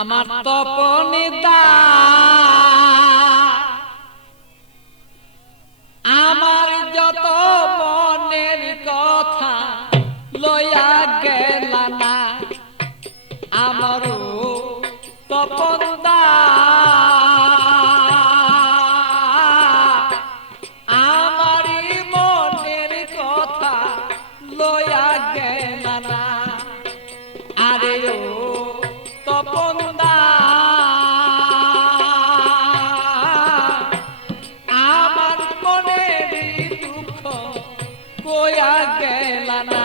আমার তপনিতা আমার যত মনের কথা লইয়া গেল না আমারও তপনদা আমারই মনের কথা লইয়া গেল না আরে ও তপনদা আমার মনের দুঃখ কইয়া গেল না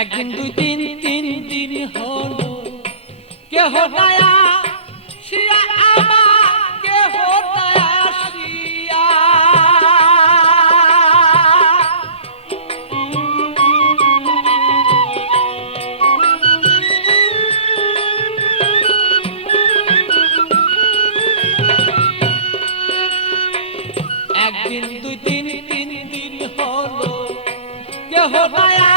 একদিন দুই দিন তিন দিন হলো কেহ দয়া শিয়া আমার কেহ দয়া শিয়া একদিন দুই দিন তিন দিন হলো কেহ দয়া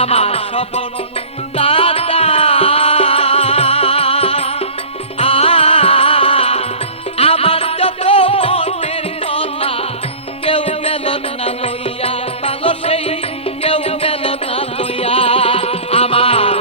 আমার স্বপন দাদা আমার যত মনের কথা কেউ গেল না লইয়া ভালো সেই কেউ গেল না লইয়া আমার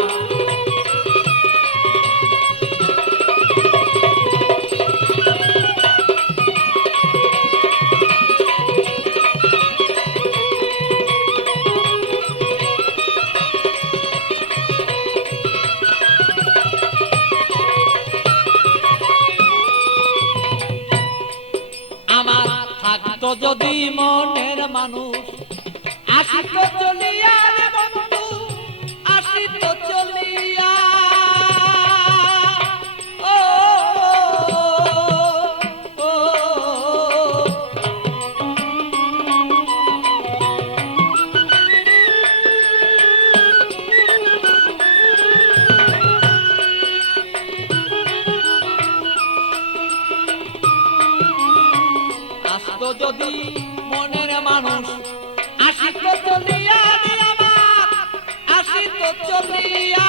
থাকতো যদি মনের মানুষ আসিত চলিয়া রে বন্ধু আসিত চলিয়া ও যদি মনের মানুষ আসিত চলিয়া রে আমার আসিত চলিয়া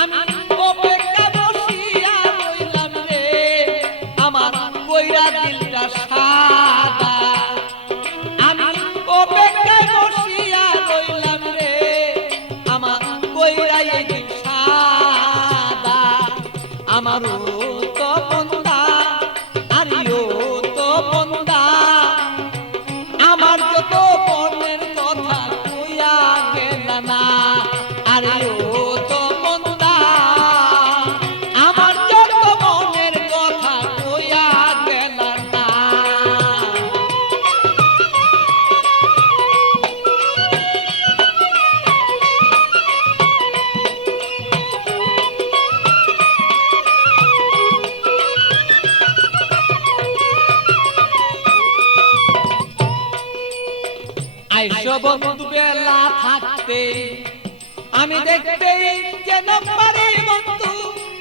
আমি অপেক্ষা বসিয়া রইলাম রে আমার কইরা দিলটা সাদা আমি অপেক্ষা বসিয়া রইলাম রে আমার কইরা দিল সাদা আমারও আমার যত মনের কথা কইয়া গেল না আরে ও তো মন্দা আমার যত মনের কথা কইয়া গেল না আইসো বন্ধু বেলা থাকতে আমি দেখতে যেন পারি বন্ধু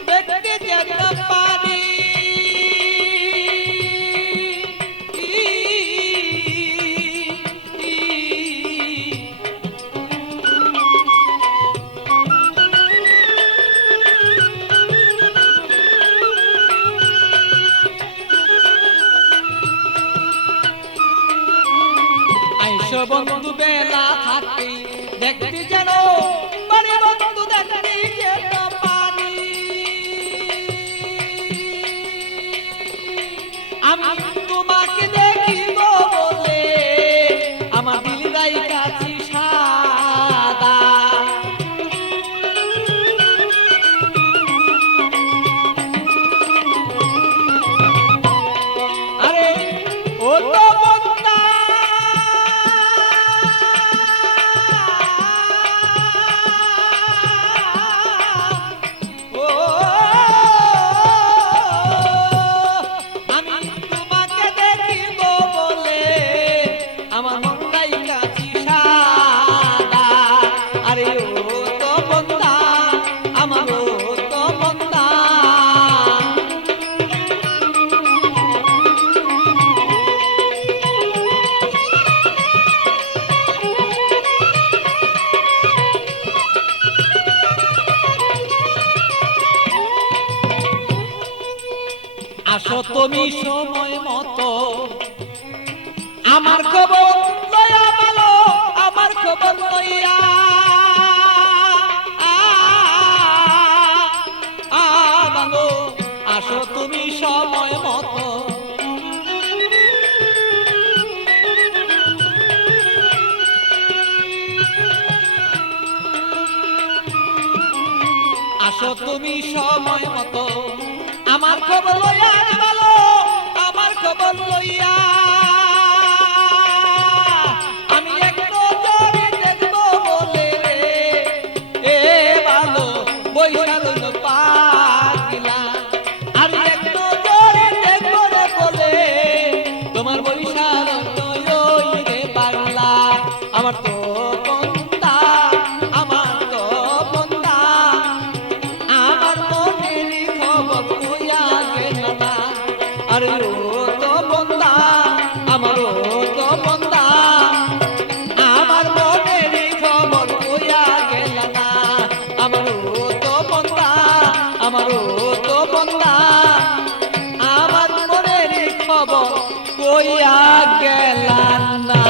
দেখতে যেন পারি আইসো বন্ধু বেলা থাকতে দেখতে যেন পারি বন্ধু দেখতে যেন পারি আমি তোমাকে দেখিব তুমি সময় মতো আমার খবর লইয়া ভালো আমার খবর লইয়া ভালো আসো তুমি সময় মতো আসো তুমি সময় মতো আমার খবর লইয়া ভালো আমার খবর লইয়া আমি একটু জোরে দেখবো বলে এ ভালো বৈশাল পাগলা আমি একটু জোরে দেখবো রে বলে তোমার বৈশাল রে পাগলা আমার তো বন্ধা আমার তো বন্ধা আমার মনের খবর কইয়া গেল না আরে ও তো বন্ধা আমার ও তো বন্ধা আমার মনের খবর কইয়া গেল না আমার ও তো বন্ধা আমার ও তো বন্ধা আমার মনের খবর কইয়া গেল না